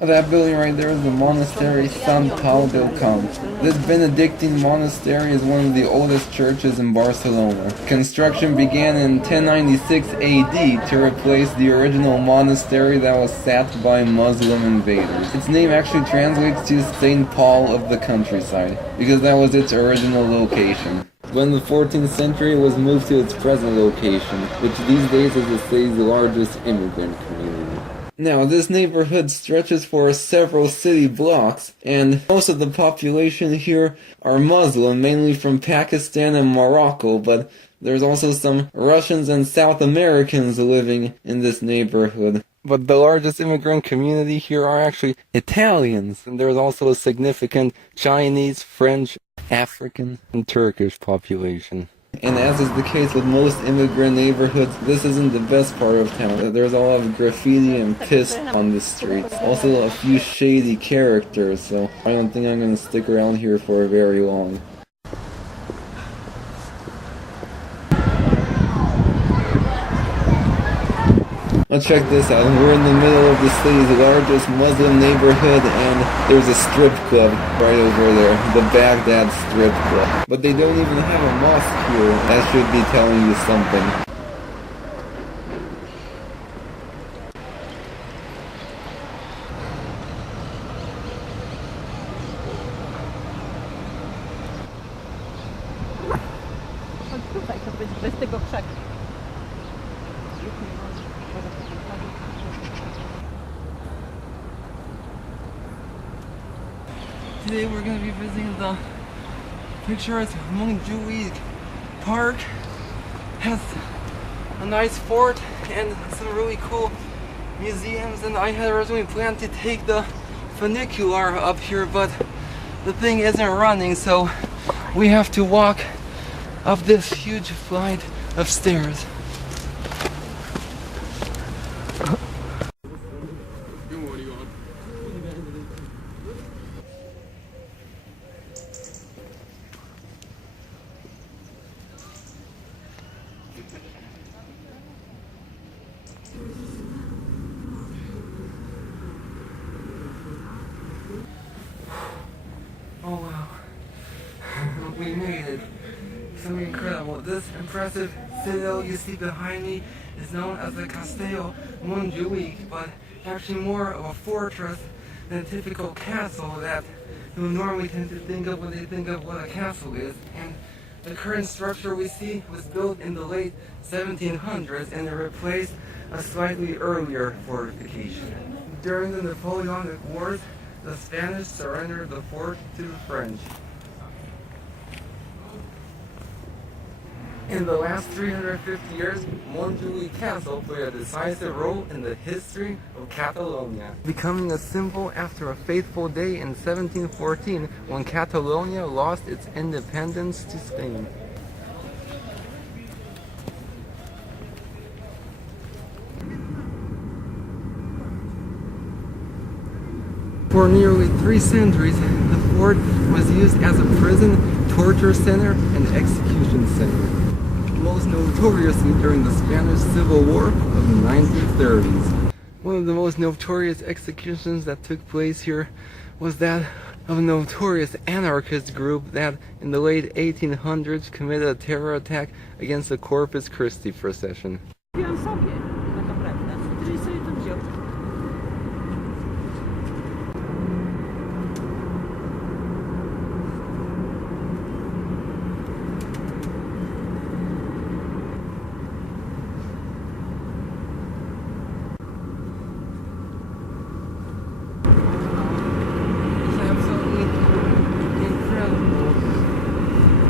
That building right there is the Monastery Sant Pau del Camp. This Benedictine monastery is one of the oldest churches in Barcelona. Construction began in 1096 AD to replace the original monastery that was sacked by Muslim invaders. Its name actually translates to St. Paul of the countryside, because that was its original location. But in the 14th century, it was moved to its present location, which these days is the city's largest immigrant community. Now, this neighborhood stretches for several city blocks, and most of the population here are Muslim, mainly from Pakistan and Morocco, but there's also some Russians and South Americans living in this neighborhood. But the largest immigrant community here are actually Italians, and there's also a significant Chinese, French, African, and Turkish population. And as is the case with most immigrant neighborhoods, this isn't the best part of town. There's a lot of graffiti and piss on the streets. Also a few shady characters, so I don't think I'm gonna stick around here for very long. Let's check this out. We're in the middle of the city's largest Muslim neighborhood, and there's a strip club right over there, the Baghdad Strip Club. But they don't even have a mosque here. That should be telling you something. Today we're going to be visiting the picturesque Montjuic Park. Has a nice fort and some really cool museums, and I had originally planned to take the funicular up here, but the thing isn't running, so we have to walk up this huge flight of stairs. Oh wow, we made it. So incredible. This impressive citadel you see behind me is known as the Castello Montjuic, but actually more of a fortress than a typical castle that you normally tend to think of when they think of what a castle is. And the current structure we see was built in the late 1700s, and it replaced a slightly earlier fortification. During the Napoleonic Wars, the Spanish surrendered the fort to the French. In the last 350 years, Montjuic Castle played a decisive role in the history of Catalonia, becoming a symbol after a fateful day in 1714 when Catalonia lost its independence to Spain. For nearly 3 centuries, the fort was used as a prison, torture center, and execution center, most notoriously during the Spanish Civil War of the 1930s. One of the most notorious executions that took place here was that of a notorious anarchist group that in the late 1800s committed a terror attack against the Corpus Christi procession.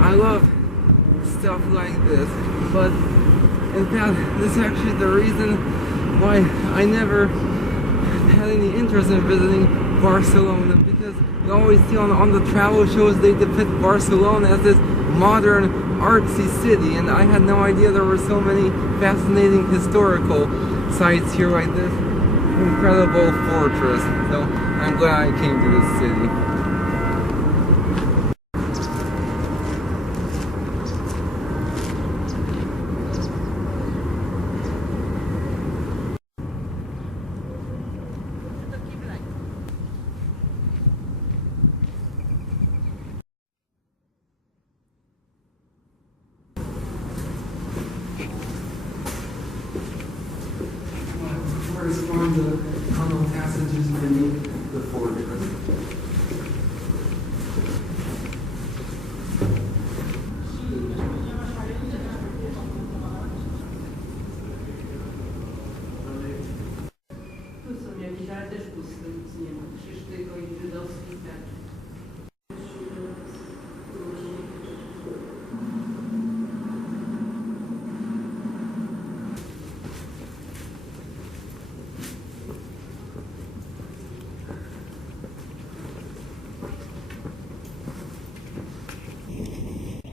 I love stuff like this, but in fact, this is actually the reason why I never had any interest in visiting Barcelona, because you always see on the travel shows they depict Barcelona as this modern, artsy city, and I had no idea there were so many fascinating historical sites here like this incredible fortress. So I'm glad I came to this city. the tunnel passages beneath the fortress.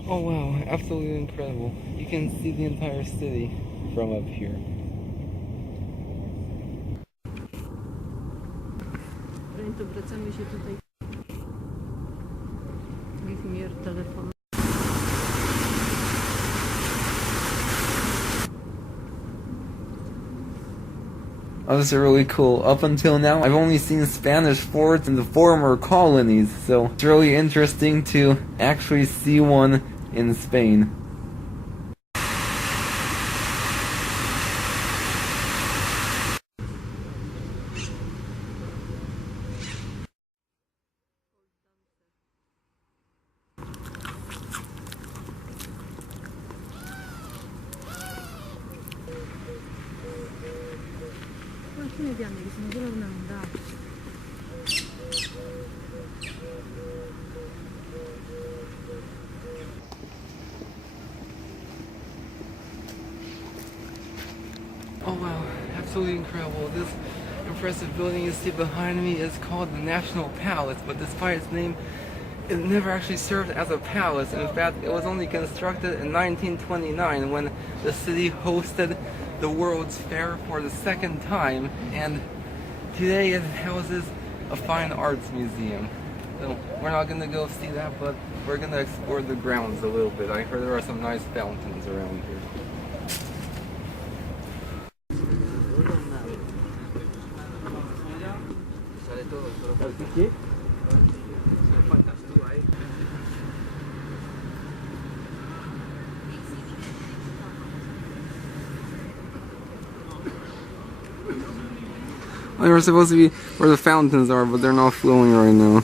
Oh wow, absolutely incredible. You can see the entire city from up here. Wracamy się tutaj. Wymiar telefonu. Oh, this is really cool. Up until now, I've only seen Spanish forts in the former colonies, so it's really interesting to actually see one in Spain. Alcune piante che sono solo ornamentali. Oh wow, absolutely incredible. This impressive building you see behind me is called the National Palace, but despite its name, it never actually served as a palace. In fact, it was only constructed in 1929 when the city hosted the World's Fair for the second time, and today it houses a fine arts museum. So we're not going to go see that, but we're going to explore the grounds a little bit. I heard there are some nice fountains around here. They were supposed to be where the fountains are, but they're not flowing right now.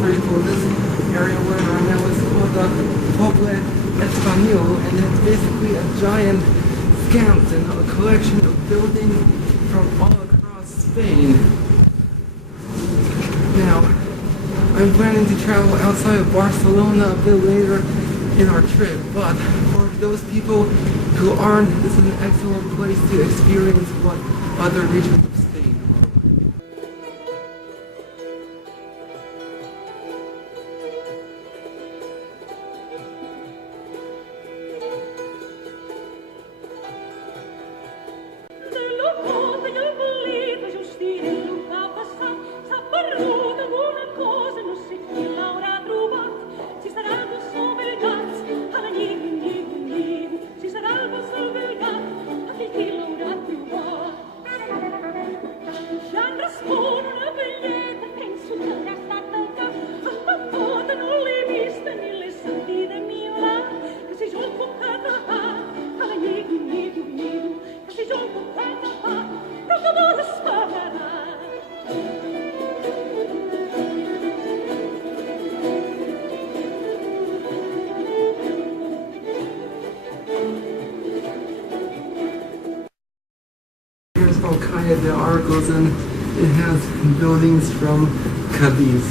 Pretty cool. This area where I'm now is called the Poble Espanyol, and it's basically a giant scampton, a collection of buildings from all across Spain. Now, I'm planning to travel outside of Barcelona a bit later in our trip, but for those people who aren't, this is an excellent place to experience what other regions of Spain are. Here's Calle de Arcos, and it has buildings from Cadiz.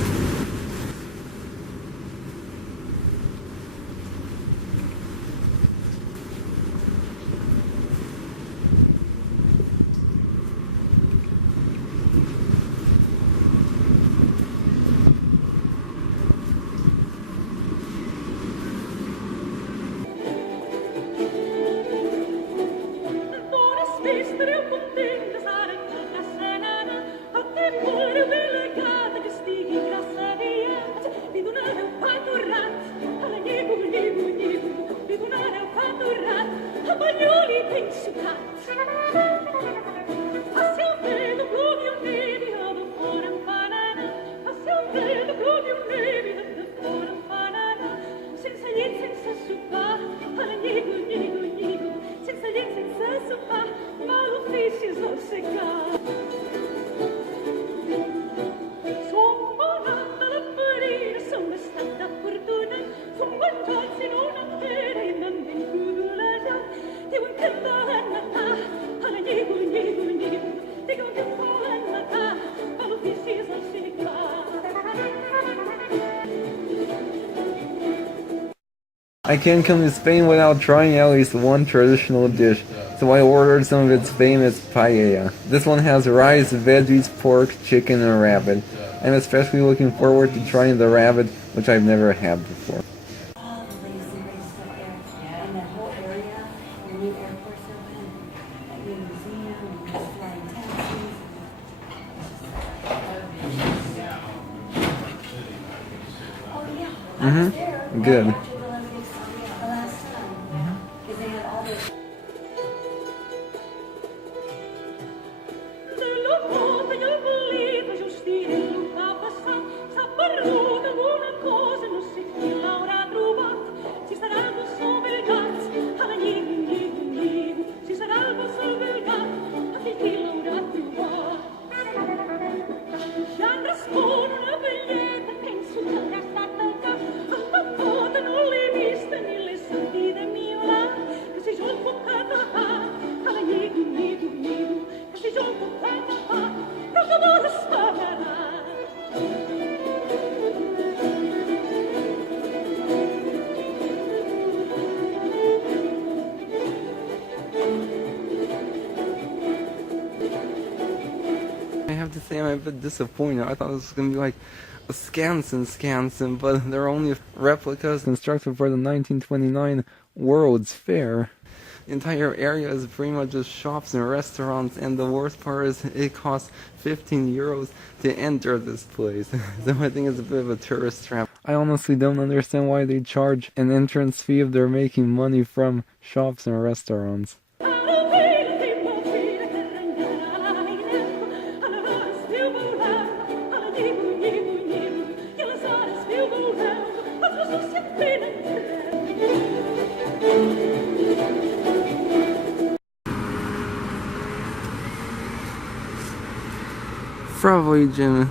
I can't come to Spain without trying at least one traditional dish, so I ordered some of its famous paella. This one has rice, veggies, pork, chicken, and rabbit. I'm especially looking forward to trying the rabbit, which I've never had before. Good. I have to say I'm a bit disappointed. I thought this was going to be like a scanson, but they're only replicas constructed for the 1929 World's Fair. The entire area is pretty much just shops and restaurants, and the worst part is it costs 15 euros to enter this place. So I think it's a bit of a tourist trap. I honestly don't understand why they charge an entrance fee if they're making money from shops and restaurants. Bravo, Jimmy.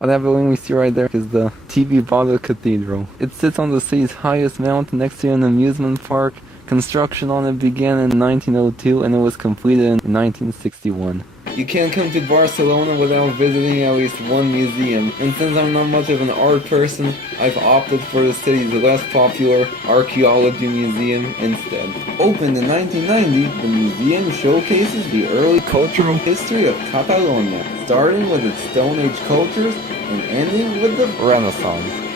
That building we see right there is the TV Bottle Cathedral. It sits on the city's highest mountain next to an amusement park. Construction on it began in 1902 and it was completed in 1961. You can't come to Barcelona without visiting at least one museum, and since I'm not much of an art person, I've opted for the city's less popular Archaeology Museum instead. Opened in 1990, the museum showcases the early cultural history of Catalonia, starting with its Stone Age cultures and ending with the Renaissance.